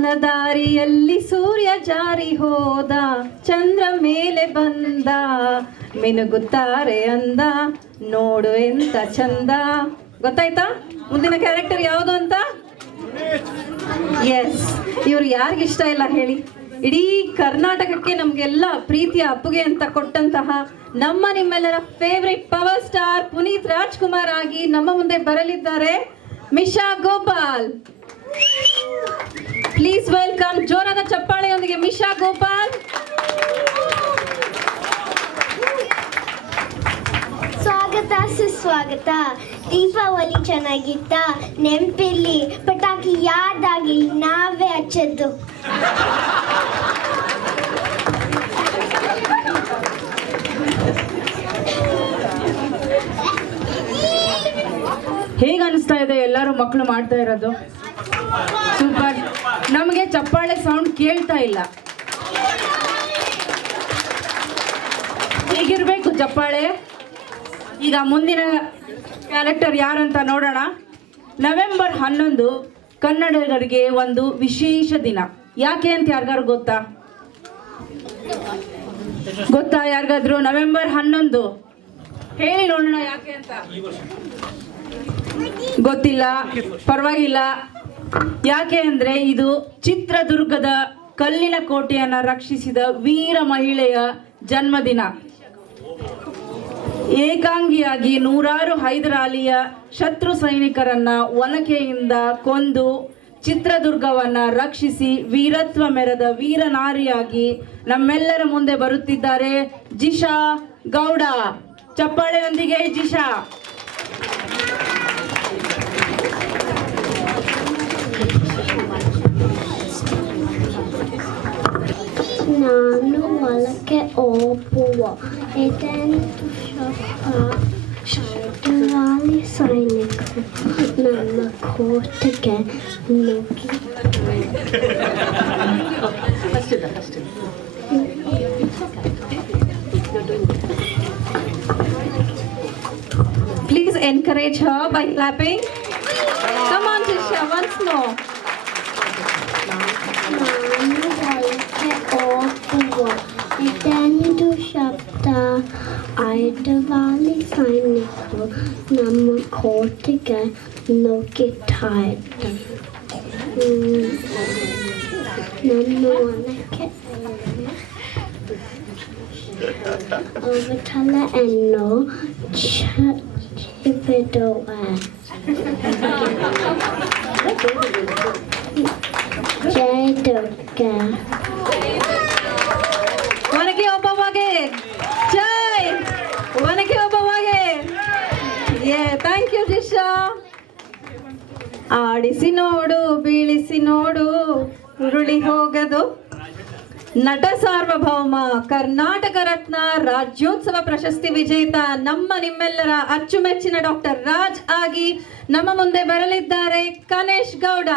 ಬಾನದಾರಿಯಲ್ಲಿ ಸೂರ್ಯ ಜಾರಿ ಹೋದ, ಚಂದ್ರ ಮೇಲೆ ಬಂದ, ಮಿನುಗುತ್ತಾರೆ ಅಂದ, ನೋಡು ಎಂತ ಚಂದ. ಗೊತ್ತಾಯ್ತಾ ಮುಂದಿನ ಕ್ಯಾರೆಕ್ಟರ್ ಯಾವುದು ಅಂತ? ಎಸ್, ಇವ್ರು ಯಾರಿಗಿಷ್ಟ ಇಲ್ಲ ಹೇಳಿ? ಇಡೀ ಕರ್ನಾಟಕಕ್ಕೆ ನಮ್ಗೆಲ್ಲ ಪ್ರೀತಿಯ ಅಪ್ಪುಗೆ ಅಂತ ಕೊಟ್ಟಂತಹ ನಮ್ಮ ನಿಮ್ಮೆಲ್ಲರ favourite power star Puneeth Rajkumar ಆಗಿ ನಮ್ಮ ಮುಂದೆ ಬರಲಿದ್ದಾರೆ ಮಿಶಾ ಗೋಪಾಲ್. ಪ್ಲೀಸ್ ವೆಲ್ಕಮ್, ಜೋರಾದ ಚಪ್ಪಾಳೆಯೊಂದಿಗೆ ಮಿಶಾ ಗೋಪಾಲ್. ಸ್ವಾಗತ ಸುಸ್ವಾಗತ. ದೀಪಾವಳಿ ಚೆನ್ನಾಗಿತ್ತ? ನೆನಪಿರ್ಲಿ, ಪಟಾಕಿ ಯಾರ್ದಾಗಿರ್ಲಿ ನಾವೇ ಹಚ್ಚದ್ದು. ಹೇಗೆ ಅನಿಸ್ತಾ ಇದೆ ಎಲ್ಲರೂ ಮಕ್ಕಳು ಮಾಡ್ತಾ ಇರೋದು? ಸೂಪರ್. ನಮಗೆ ಚಪ್ಪಾಳೆ ಸೌಂಡ್ ಕೇಳ್ತಾ ಇಲ್ಲ. ಹೇಗಿರ್ಬೇಕು ಚಪ್ಪಾಳೆ? ಈಗ ಮುಂದಿನ ಕ್ಯಾರೆಕ್ಟರ್ ಯಾರಂತ ನೋಡೋಣ. ನವೆಂಬರ್ 11 ಕನ್ನಡಿಗರಿಗೆ ಒಂದು ವಿಶೇಷ ದಿನ. ಯಾಕೆ ಅಂತ ಯಾರಿಗಾರು ಗೊತ್ತಾ? ಯಾರಿಗಾದ್ರು? ನವೆಂಬರ್ 11 ಹೇಳಿ ನೋಡೋಣ ಯಾಕೆ ಅಂತ. ಗೊತ್ತಿಲ್ಲ, ಪರವಾಗಿಲ್ಲ. ಯಾಕೆ ಅಂದ್ರೆ ಇದು ಚಿತ್ರದುರ್ಗದ ಕಲ್ಲಿನ ಕೋಟೆಯನ್ನ ರಕ್ಷಿಸಿದ ವೀರ ಮಹಿಳೆಯ ಜನ್ಮದಿನ. ಏಕಾಂಗಿಯಾಗಿ ನೂರಾರು ಹೈದರಾಲಿಯ ಶತ್ರು ಸೈನಿಕರನ್ನ ಒನಕೆಯಿಂದ ಕೊಂದು ಚಿತ್ರದುರ್ಗವನ್ನ ರಕ್ಷಿಸಿ ವೀರತ್ವ ಮೆರೆದ ವೀರ ನಾರಿಯಾಗಿ ನಮ್ಮೆಲ್ಲರ ಮುಂದೆ ಬರುತ್ತಿದ್ದಾರೆ ಜಿಶಾ ಗೌಡ. ಚಪ್ಪಾಳೆಯೊಂದಿಗೆ ಜಿಶಾ. ನಾನು ಹೊಲಕ್ಕೆ ಹೋಗುವ ಶತ್ರುವಾಲಿ ಸೈನಿಕರು ನನ್ನ ಕೋಟೆಗೆ ನುಗ್ಗಿ Please encourage her by clapping. Come on, Jisha, once more. ನಾನು ಹೊಲಕ್ಕೆ ಹೋಗುವ ಇದೊಂದು ಶಬ್ದ ಹೈದರಾಲಿ ಸೈನಿಕರು ನಮ್ಮ ಕೋಟೆಗೆ ನುಗ್ಗಿತಾ ಇದ್ದರು. ನನ್ನ ಹೊಲಕ್ಕೆ over ತಲೆಯನ್ನು ಚಿಪ್ಪಿಡುವೆ. ಜೈ ದುರ್ಗಾ. ಒನಕೆ ಒಬ್ಬವಾಗೆ ಜೈ, ಒನಕೆ ಒಬ್ಬವಾಗೆ. Thank you ಜಿಶಾ. ಆಡಿಸಿ ನೋಡು, ಬೀಳಿಸಿ ನೋಡು, ಉರುಳಿ ಹೋಗದು. ನಟ ಸಾರ್ವಭೌಮ, ಕರ್ನಾಟಕ ರತ್ನ, ರಾಜ್ಯೋತ್ಸವ ಪ್ರಶಸ್ತಿ ವಿಜೇತ, ನಮ್ಮ ನಿಮ್ಮೆಲ್ಲರ ಅಚ್ಚುಮೆಚ್ಚಿನ ಡಾಕ್ಟರ್ ರಾಜ್ ಆಗಿ ನಮ್ಮ ಮುಂದೆ ಬರಲಿದ್ದಾರೆ ಕನೇಶ್ ಗೌಡ.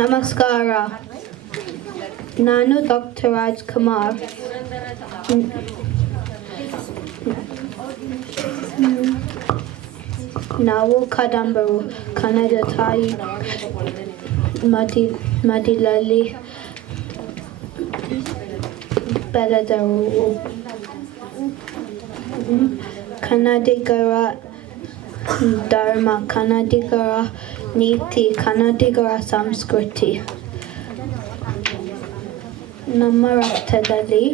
ನಮಸ್ಕಾರ, ನಾನು ಡಾಕ್ಟರ್ ರಾಜ್ಕುಮಾರ್. ನಾವು ಕದಂಬರು, ಕನ್ನಡ ತಾಯಿ ಮಡಿಲಲ್ಲಿ ಬೆಳೆದವರು. ಕನ್ನಡಿಗರ ಧರ್ಮ, ಕನ್ನಡಿಗರ ನೀತಿ, ಕನ್ನಡಿಗರ ಸಂಸ್ಕೃತಿ ನಮ್ಮ ರಕ್ತದಲ್ಲಿ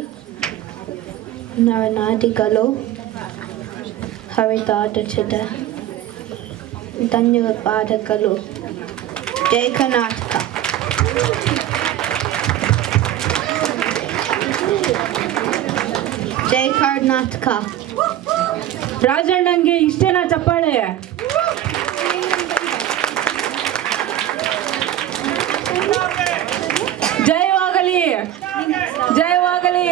ನರನಾಡಿಗಳು ಹರಿದಾಡುತ್ತಿದೆ. ಧನ್ಯವಾದಗಳು. ಜೈ ಕರ್ನಾಟಕ. ಜೈ ಕರ್ನಾಟಕ. ರಾಜಣ್ಣಂಗೆ ಇಷ್ಟೇನಾ ಚಪ್ಪಾಳೆ? ಜಯವಾಗಲಿ, ಜಯವಾಗಲಿ.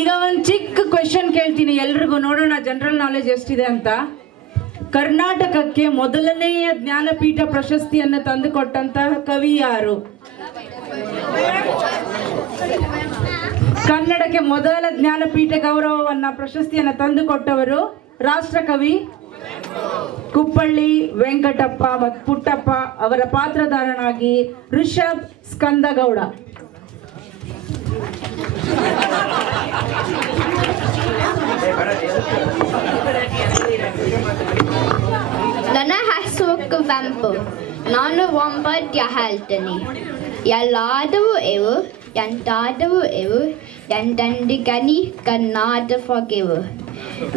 ಈಗ ಒಂದು ಚಿಕ್ಕ ಕ್ವೆಶನ್ ಕೇಳ್ತೀನಿ ಎಲ್ರಿಗೂ, ನೋಡೋಣ ಜನರಲ್ ನಾಲೆಜ್ ಎಷ್ಟಿದೆ ಅಂತ. ಕರ್ನಾಟಕಕ್ಕೆ ಮೊದಲನೆಯ ಜ್ಞಾನಪೀಠ ಪ್ರಶಸ್ತಿಯನ್ನು ತಂದುಕೊಟ್ಟಂತಹ ಕವಿ ಯಾರು? ಕನ್ನಡಕ್ಕೆ ಮೊದಲ ಜ್ಞಾನಪೀಠ ಗೌರವವನ್ನ ಪ್ರಶಸ್ತಿಯನ್ನು ತಂದುಕೊಟ್ಟವರು ರಾಷ್ಟ್ರಕವಿ ಕುಪ್ಪಳ್ಳಿ ವೆಂಕಟಪ್ಪ ಮತ್ತು ಪುಟ್ಟಪ್ಪ ಅವರ ಪಾತ್ರಧಾರನಾಗಿ ಋಷಭ್ ಸ್ಕಂದಗೌಡ. ನನ್ನ ಹೆಸರು ಕುವೆಂಪು. ನಾನು ಒಂಬತ್ತು ಹೇಳ್ತೀನಿ. ಎಲ್ಲಾದರೂ ಇವು, ಎಂತಾದರೂ ಇವು, ಎಂದೆಂದಿಗನಿ ಕರ್ನಾಟಕವಿವು.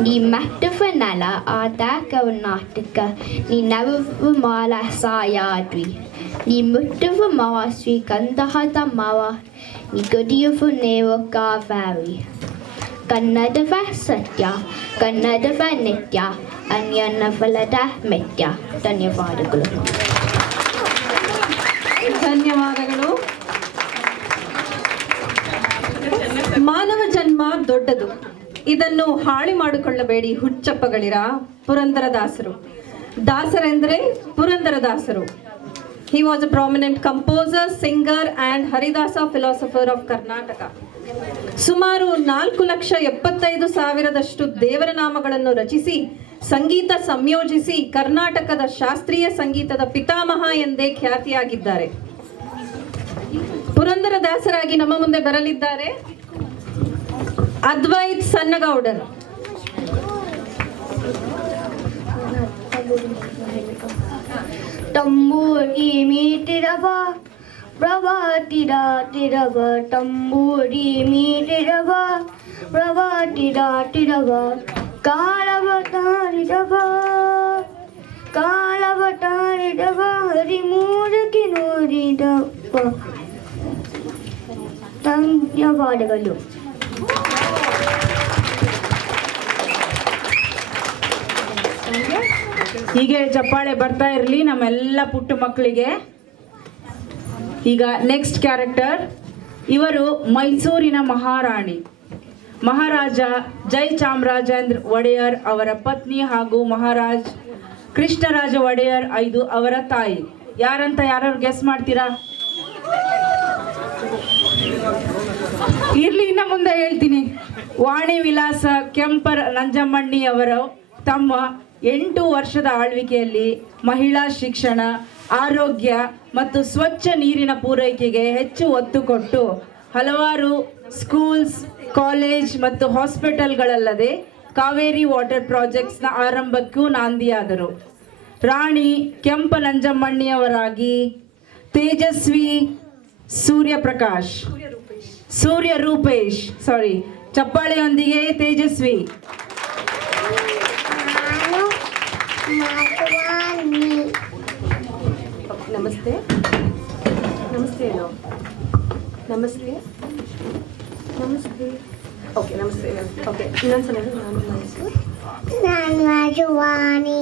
ನೀ ಮೆಟ್ಟವನಲ್ಲ ಆದಾಗ ನಾಟಕ, ನೀ ನೆರವು ಮಾಲ ಸಾಯಾದ್ವಿ. ನೀ ಮುಟ್ಟುವ ಮಾವ ಶ್ರೀಗಂಧದ ಮಾವ, ನೀ ಕುಡಿಯುವ ನೀವು ಕಾವೇರಿ. ಕನ್ನಡವೇ ಸತ್ಯ, ಕನ್ನಡವೇ ನಿತ್ಯ, ಅನ್ಯನವಲದ ಮಿಥ್ಯ. ಧನ್ಯವಾದಗಳು. ಧನ್ಯವಾದಗಳು. ಮಾನವ ಜನ್ಮ ದೊಡ್ಡದು, ಇದನ್ನು ಹಾಳು ಮಾಡಿಕೊಳ್ಳಬೇಡಿ ಹುಚ್ಚಪ್ಪಗಳಿರ. ಪುರಂದರದಾಸರು. ದಾಸರೆಂದರೆ ಪುರಂದರದಾಸರು. He was a prominent composer, singer and Haridasa philosopher of Karnataka. ಸುಮಾರು 4,75,000 ದೇವರ ನಾಮಗಳನ್ನು ರಚಿಸಿ ಸಂಗೀತ ಸಂಯೋಜಿಸಿ ಕರ್ನಾಟಕದ ಶಾಸ್ತ್ರೀಯ ಸಂಗೀತದ ಪಿತಾಮಹ ಎಂದೇ ಖ್ಯಾತಿಯಾಗಿದ್ದಾರೆ. ಪುರಂದರದಾಸರಾಗಿ ನಮ್ಮ ಮುಂದೆ ಬರಲಿದ್ದಾರೆ ಅದ್ವೈತ್ ಸನ್ನಗೌಡರ್. ತಂಬೂರಿ ಮೀಟಿರವ ಪ್ರಭಾ ಟಿರ ಟಿರವ, ತಂಬೂರಿ ಮೀಟಿರವ ಪ್ರಭಾ ಟಿರ ಟಿರವ, ಕಾಳವ ತಾರಿರವ ಕಾಳವ ತಾರಿರವ, ಹರಿಮೂರಕ್ಕೆ ನೋಡಿದವ. ಧನ್ಯವಾದಗಳು. ಹೀಗೆ ಚಪ್ಪಾಳೆ ಬರ್ತಾ ಇರಲಿ ನಮ್ಮೆಲ್ಲ ಪುಟ್ಟ ಮಕ್ಕಳಿಗೆ. ಈಗ ನೆಕ್ಸ್ಟ್ ಕ್ಯಾರೆಕ್ಟರ್. ಇವರು ಮೈಸೂರಿನ ಮಹಾರಾಣಿ ಮಹಾರಾಜ ಜಯಚಾಮರಾಜೇಂದ್ರ ಒಡೆಯರ್ ಅವರ ಪತ್ನಿ ಹಾಗೂ ಮಹಾರಾಜ್ ಕೃಷ್ಣರಾಜ ಒಡೆಯರ್ 5 ಅವರ ತಾಯಿ. ಯಾರಂತ ಯಾರು ಗೆಸ್ ಮಾಡ್ತೀರಾ? ಇರ್ಲಿ, ಇನ್ನ ಮುಂದೆ ಹೇಳ್ತೀನಿ. ವಾಣಿ ವಿಲಾಸ ಕೆಂಪರ ನಂಜಮ್ಮಣ್ಣಿ ಅವರು ತಮ್ಮ 8 ವರ್ಷದ ಆಳ್ವಿಕೆಯಲ್ಲಿ ಮಹಿಳಾ ಶಿಕ್ಷಣ, ಆರೋಗ್ಯ ಮತ್ತು ಸ್ವಚ್ಛ ನೀರಿನ ಪೂರೈಕೆಗೆ ಹೆಚ್ಚು ಒತ್ತು ಕೊಟ್ಟು ಹಲವಾರು ಸ್ಕೂಲ್ಸ್, ಕಾಲೇಜ್ ಮತ್ತು ಹಾಸ್ಪಿಟಲ್ಗಳಲ್ಲದೆ ಕಾವೇರಿ ವಾಟರ್ ಪ್ರಾಜೆಕ್ಟ್ಸ್ನ ಆರಂಭಕ್ಕೂ ನಾಂದಿಯಾದರು. ರಾಣಿ ಕೆಂಪ ನಂಜಮ್ಮಣ್ಣಿಯವರಾಗಿ ತೇಜಸ್ವಿ ಸೂರ್ಯ ರೂಪೇಶ್ ಚಪ್ಪಾಳೆಯೊಂದಿಗೆ ತೇಜಸ್ವಿ. ನಮಸ್ತೆ. ನಮಸ್ತೆ ಏನು? ನಮಸ್ತೆ. ನಮಸ್ತೆ. ಓಕೆ, ನಮಸ್ತೆ. ಓಕೆ, ಇನ್ನೊಂದ್ಸಲ ನಾನು ರಾಜವಾಣಿ.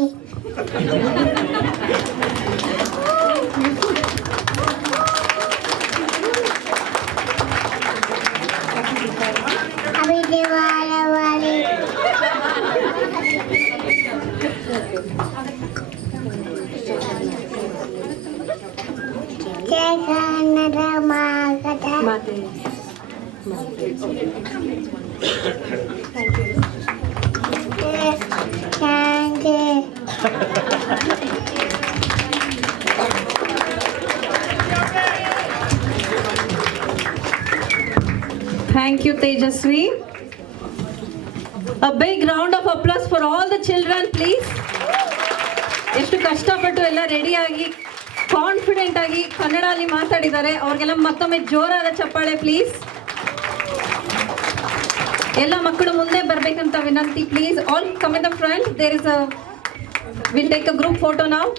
ಅಭಿದೇವಾಲವಾಲಿ. ಜಯ ಕನ್ನಡ ಮಾತೆ. Thank you, Tejasvi. A big round of applause for all the children, please. ಎಷ್ಟು ಕಷ್ಟಪಟ್ಟು ಎಲ್ಲ ರೆಡಿಯಾಗಿ ಕಾನ್ಫಿಡೆಂಟ್ ಆಗಿ ಕನ್ನಡದಲ್ಲಿ ಮಾತಾಡಿದ್ದಾರೆ. ಅವ್ರಿಗೆಲ್ಲ ಮತ್ತೊಮ್ಮೆ ಜೋರಾದ ಚಪ್ಪಾಳೆ ಪ್ಲೀಸ್. ಎಲ್ಲ ಮಕ್ಕಳು ಮುಂದೆ ಬರ್ಬೇಕಂತ ವಿನಂತಿ please. All come in the front. There is will take a group photo ನಾವ್.